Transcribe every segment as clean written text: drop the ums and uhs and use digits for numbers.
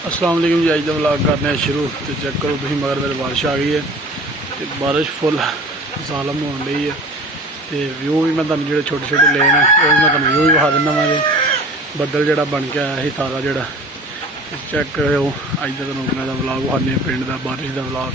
अस्सलाम वालेकुम जी। अज का व्लॉग करने शुरू तो चेक करो तुम मगर मेरे बारिश आ गई है तो बारिश फुल जालम होने रही है तो व्यू भी मैं तुम जो छोटे छोटे लेन है वो मैं तुम व्यू भी विखा दिना मैं बदल जो बन के आया ही तारा जो चेक करो। अज का तुम मैं व्लॉग विखाने पिंड का बारिश का व्लॉग।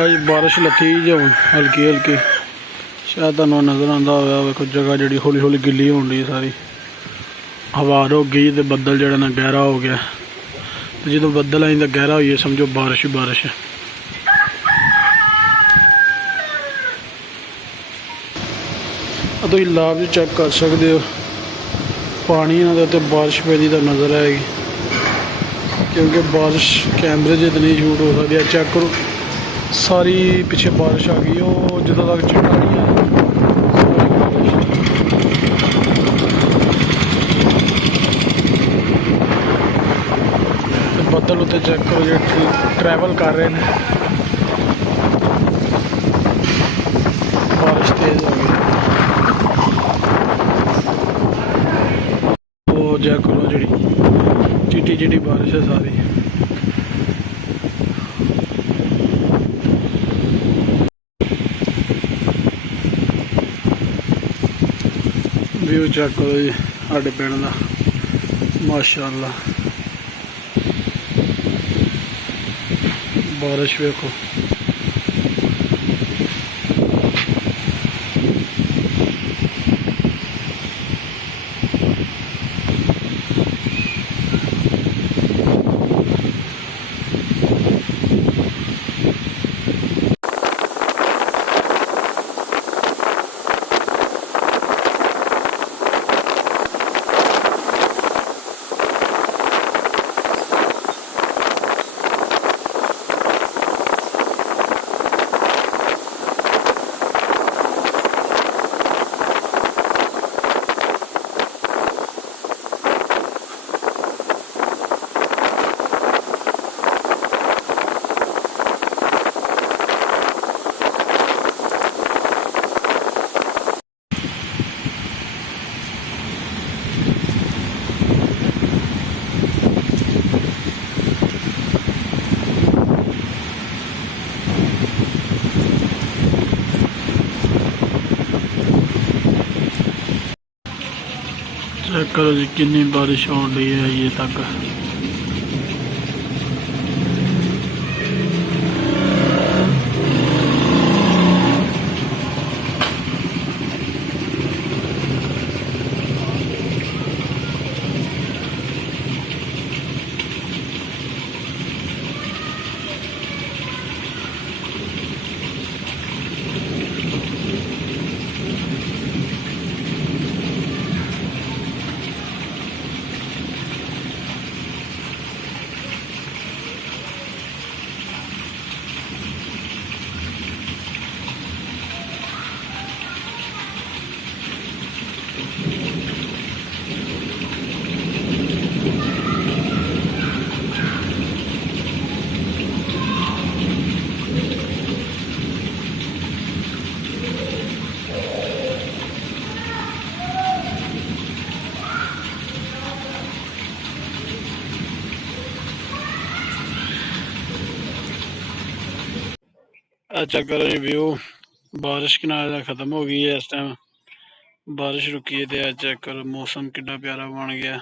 अज बारिश लथी जो हल्की हल्की शायद तुम नज़र आता होगा। वेखो जगह जी हौली हौली गिली हो रही सारी हवा रुक गई तो बदल जो ना गहरा हो गया तो जो बदल आई तो गहरा हो गया समझो बारिश ही बारिश है। तुम लाभ चेक कर सकते हो पानी इन्होंने उत्ते बारिश पैदी तो नज़र आएगी क्योंकि बारिश कैमरे च नहीं शूट हो सकती है। चेक करो सारी पिछे बारिश आ गई वो जितों तक चिट्टा नहीं है बदल उत्ते चेक करो जो ट्रैवल कर रहे हैं। बारिश तेज हो गई वो चेक करो जी चिट्टी चिट्टी बारिश है सारी। व्यू चेक करो जी साढ़े पिंड का माशाअल्लाह बारिश वेखो। चेक करो जी कितनी बारिश हो रही है ये तक। चेक करो जी व्यू बारिश किनारे खत्म हो गई है इस टाइम बारिश रुकी है तो चेक करो मौसम कितना प्यारा बन गया।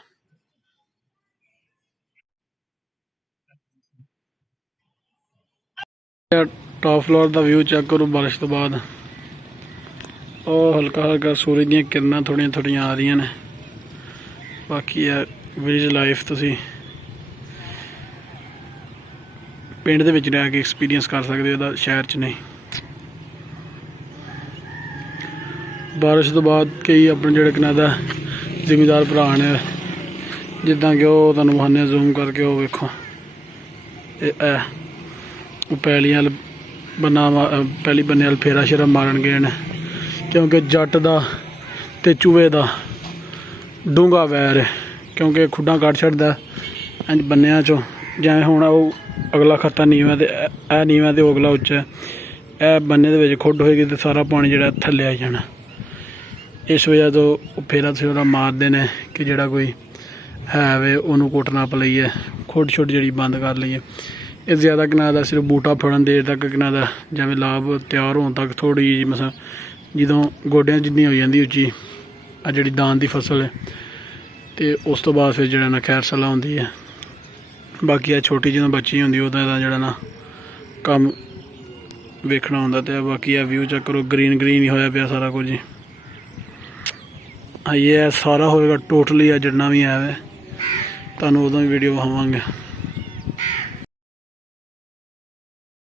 टॉप फ्लोर का व्यू चेक करो बारिश तो बाद और हल्का हल्का सूरज दी किरणा थोड़िया थोड़िया आ रही ने। बाकी है विलेज लाइफ तुसी पिंड दे विच रह के एक्सपीरियंस कर सकते हो शहर च नहीं। ਬਾਰਿਸ਼ ਤੋਂ ਬਾਅਦ ਕਈ ਆਪਣੇ ਜਿਹੜੇ ਕਨਾਡਾ ਜ਼ਿਮੀਂਦਾਰ ਭਰਾ ਨੇ ਜਿੱਦਾਂ ਕਿ ਉਹ ਤੁਹਾਨੂੰ ਵਿਖਾਉਂਦੇ ਜ਼ੂਮ ਕਰਕੇ ਉਹ ਵੇਖੋ ਇਹ ਉਹ ਪੈਲੀਆਂ ਪਹਿਲੀ ਬੰਨੇ ਵਾਲ ਫੇਰਾ ਸ਼ੇਰਾ ਮਾਰਨ ਗਏ ਨੇ ਕਿਉਂਕਿ ਜੱਟ ਦਾ ਤੇ ਚੂਹੇ ਦਾ ਡੂੰਘਾ ਵੈਰ ਹੈ ਕਿਉਂਕਿ ਖੁੱਡਾਂ ਕੱਢ ਛੱਡਦਾ ਇੰਝ ਬੰਨਿਆਂ 'ਚੋਂ ਜਿਵੇਂ ਹੁਣ ਉਹ ਅਗਲਾ ਖੱਤਾ ਨੀਵਾਂ ਤੇ ਇਹ ਨੀਵਾਂ ਤੇ ਅਗਲਾ ਉੱਚਾ ਇਹ ਬੰਨੇ ਦੇ ਵਿੱਚ ਖੁੱਡ ਹੋਏਗੀ ਤੇ ਸਾਰਾ ਪਾਣੀ ਜਿਹੜਾ ਥੱਲੇ ਆ ਜਾਣਾ। ਇਸ ਵਜ੍ਹਾ ਤੋਂ ਉਹ ਫੇਰਾ ਥੋੜਾ ਮਾਰਦੇ ਨੇ ਕਿ ਜਿਹੜਾ ਕੋਈ ਹੈ ਵੇ ਉਹਨੂੰ ਕੁੱਟ ਨਾ ਪਲਈਏ ਖੁੱਡ ਛੁੱਟ ਜਿਹੜੀ ਬੰਦ ਕਰ ਲਈਏ। ਇਹ ਜ਼ਿਆਦਾ ਕਿਨਾਂ ਦਾ ਸਿਰਫ ਬੂਟਾ ਫੜਨ ਦੇਰ ਤੱਕ ਕਿਨਾਂ ਦਾ ਜਿਵੇਂ ਲਾਭ ਤਿਆਰ ਹੋਣ ਤੱਕ ਥੋੜ੍ਹੀ ਜਿਹੀ ਮਸਾਂ ਜਦੋਂ ਗੋਡਿਆਂ ਜਿੰਨੀ ਹੋ ਜਾਂਦੀ ਉੱਚੀ ਆ ਜਿਹੜੀ ਦਾਨ ਦੀ ਫਸਲ ਹੈ ਤੇ ਉਸ ਤੋਂ ਬਾਅਦ ਫਿਰ ਜਿਹੜਾ ਨਾ ਖੈਰ ਸਲਾਹ ਹੁੰਦੀ ਹੈ। ਬਾਕੀ ਆ ਛੋਟੀ ਜਦੋਂ ਬੱਚੀ ਹੁੰਦੀ ਉਹਦਾ ਜਿਹੜਾ ਨਾ ਕੰਮ ਵੇਖਣਾ ਹੁੰਦਾ ਤੇ ਬਾਕੀ ਆ ਵਿਊ ਚੈੱਕ ਕਰੋ ਗ੍ਰੀਨ ਹੀ ਹੋਇਆ ਪਿਆ ਸਾਰਾ ਕੁਝ ਜੀ। ਇਹ ਸਾਰਾ ਹੋਏਗਾ ਟੋਟਲੀ ਆ ਜਿੰਨਾ ਵੀ ਹੈ ਵੇ ਤੁਹਾਨੂੰ ਉਦੋਂ ਵੀ ਵੀਡੀਓ ਵਿਖਾਵਾਂਗੇ।